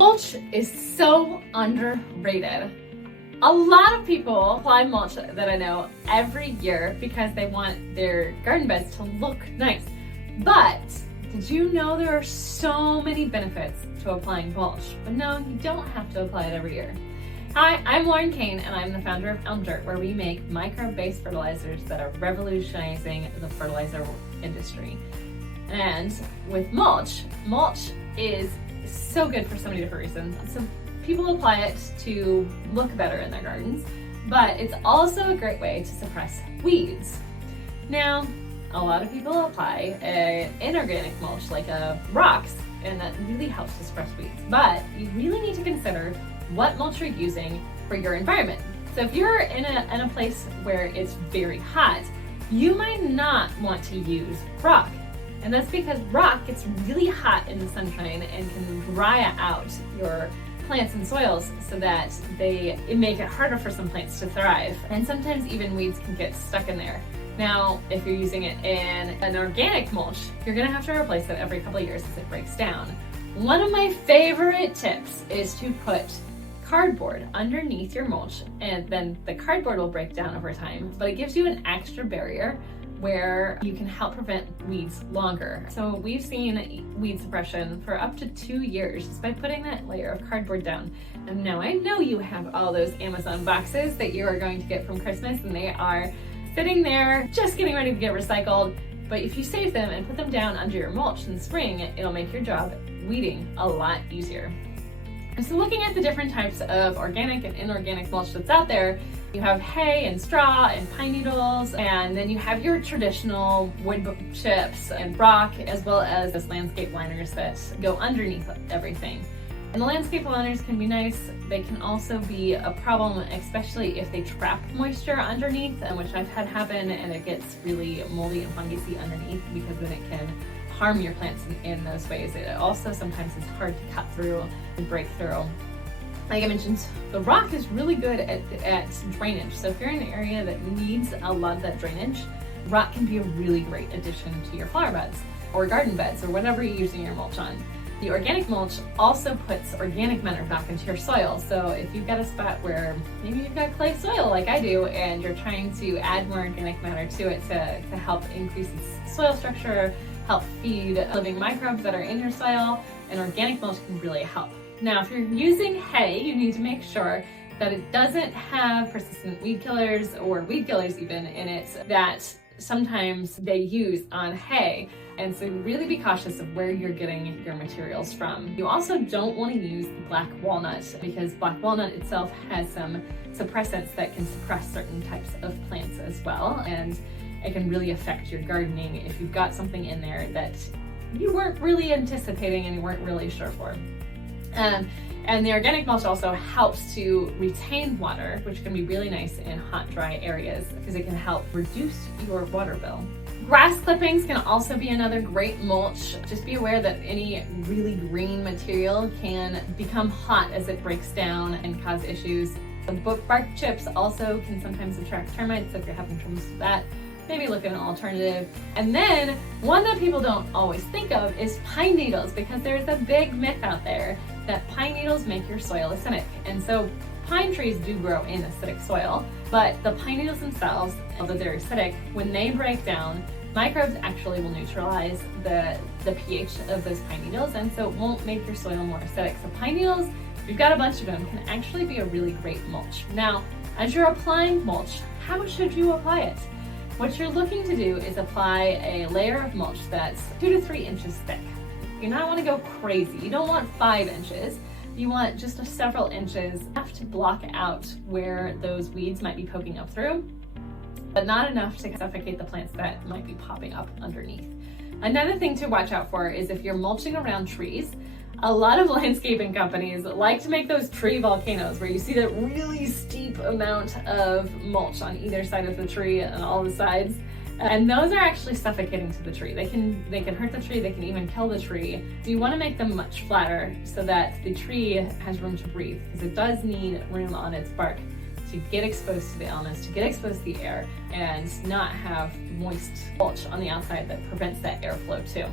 Mulch is so underrated. A lot of people apply mulch that I know every year because they want their garden beds to look nice. But did you know there are so many benefits to applying mulch? But no, you don't have to apply it every year. Hi, I'm Lauren Kane and I'm the founder of Elm Dirt, where we make microbe-based fertilizers that are revolutionizing the fertilizer industry. And with mulch is so good for so many different reasons. So people apply it to look better in their gardens, but it's also a great way to suppress weeds. Now, a lot of people apply an inorganic mulch like rocks, and that really helps to suppress weeds. But you really need to consider what mulch you're using for your environment. So if you're in a place where it's very hot, you might not want to use rock. And that's because rock gets really hot in the sunshine and can dry out your plants and soils so that it make it harder for some plants to thrive. And sometimes even weeds can get stuck in there. Now, if you're using it in an organic mulch, you're gonna have to replace it every couple of years as it breaks down. One of my favorite tips is to put cardboard underneath your mulch, and then the cardboard will break down over time, but it gives you an extra barrier where you can help prevent weeds longer. So we've seen weed suppression for up to 2 years just by putting that layer of cardboard down. And now I know you have all those Amazon boxes that you are going to get from Christmas, and they are sitting there just getting ready to get recycled. But if you save them and put them down under your mulch in the spring, it'll make your job weeding a lot easier. And so looking at the different types of organic and inorganic mulch that's out there, you have hay and straw and pine needles, and then you have your traditional wood chips and rock, as well as those landscape liners that go underneath everything. And the landscape liners can be nice. They can also be a problem, especially if they trap moisture underneath, which I've had happen, and it gets really moldy and fungusy underneath because then it can harm your plants in those ways. It also sometimes is hard to cut through and break through. Like I mentioned, the rock is really good at drainage. So if you're in an area that needs a lot of that drainage, rock can be a really great addition to your flower beds or garden beds or whatever you're using your mulch on. The organic mulch also puts organic matter back into your soil. So if you've got a spot where maybe you've got clay soil like I do, and you're trying to add more organic matter to it to help increase its soil structure, help feed living microbes that are in your soil, and organic mulch can really help. Now, if you're using hay, you need to make sure that it doesn't have persistent weed killers or weed killers even in it that sometimes they use on hay. And so really be cautious of where you're getting your materials from. You also don't want to use black walnut because black walnut itself has some suppressants that can suppress certain types of plants as well. And it can really affect your gardening if you've got something in there that you weren't really anticipating and you weren't really sure for. And the organic mulch also helps to retain water, which can be really nice in hot, dry areas because it can help reduce your water bill. Grass clippings can also be another great mulch. Just be aware that any really green material can become hot as it breaks down and cause issues. The bark chips also can sometimes attract termites, so if you're having troubles with that, maybe look at an alternative. And then one that people don't always think of is pine needles, because there's a big myth out there that pine needles make your soil acidic. And so pine trees do grow in acidic soil, but the pine needles themselves, although they're acidic, when they break down, microbes actually will neutralize the pH of those pine needles, and so it won't make your soil more acidic. So pine needles, if you've got a bunch of them, can actually be a really great mulch. Now, as you're applying mulch, how should you apply it? What you're looking to do is apply a layer of mulch that's 2 to 3 inches thick. You don't want to go crazy. You don't want 5 inches. You want just several inches, enough to block out where those weeds might be poking up through, but not enough to suffocate the plants that might be popping up underneath. Another thing to watch out for is if you're mulching around trees. A lot of landscaping companies like to make those tree volcanoes where you see that really steep amount of mulch on either side of the tree and all the sides. And those are actually suffocating to the tree. They can hurt the tree, they can even kill the tree. So you want to make them much flatter so that the tree has room to breathe, because it does need room on its bark to get exposed to the elements, to get exposed to the air, and not have moist mulch on the outside that prevents that airflow too.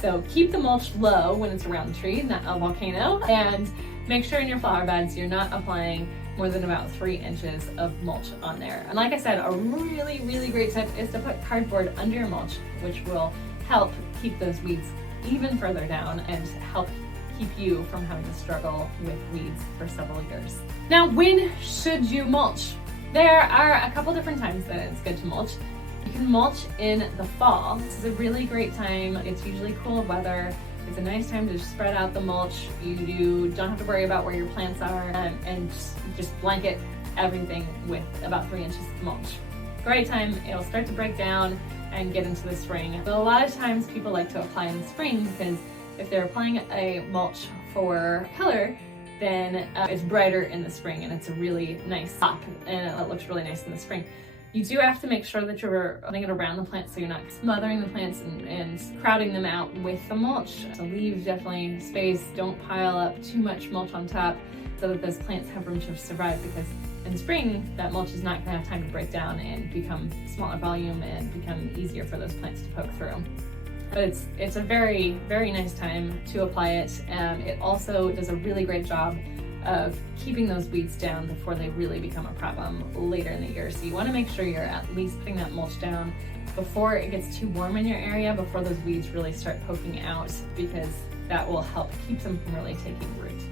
So keep the mulch low when it's around the tree, not a volcano, and make sure in your flower beds you're not applying more than about 3 inches of mulch on there. And like I said, a really, really great tip is to put cardboard under your mulch, which will help keep those weeds even further down and help keep you from having to struggle with weeds for several years. Now, when should you mulch? There are a couple different times that it's good to mulch. You can mulch in the fall. This is a really great time. It's usually cool weather. It's a nice time to spread out the mulch. You don't have to worry about where your plants are, and just blanket everything with about 3 inches of mulch. Great time. It'll start to break down and get into the spring. But a lot of times people like to apply in the spring because if they're applying a mulch for color, then it's brighter in the spring and it's a really nice pop and it looks really nice in the spring. You do have to make sure that you're putting it around the plants so you're not smothering the plants and crowding them out with the mulch. So leave definitely space, don't pile up too much mulch on top so that those plants have room to survive, because in spring that mulch is not going to have time to break down and become smaller volume and become easier for those plants to poke through. But it's a very, very nice time to apply it. It also does a really great job of keeping those weeds down before they really become a problem later in the year. So you want to make sure you're at least putting that mulch down before it gets too warm in your area, before those weeds really start poking out, because that will help keep them from really taking root.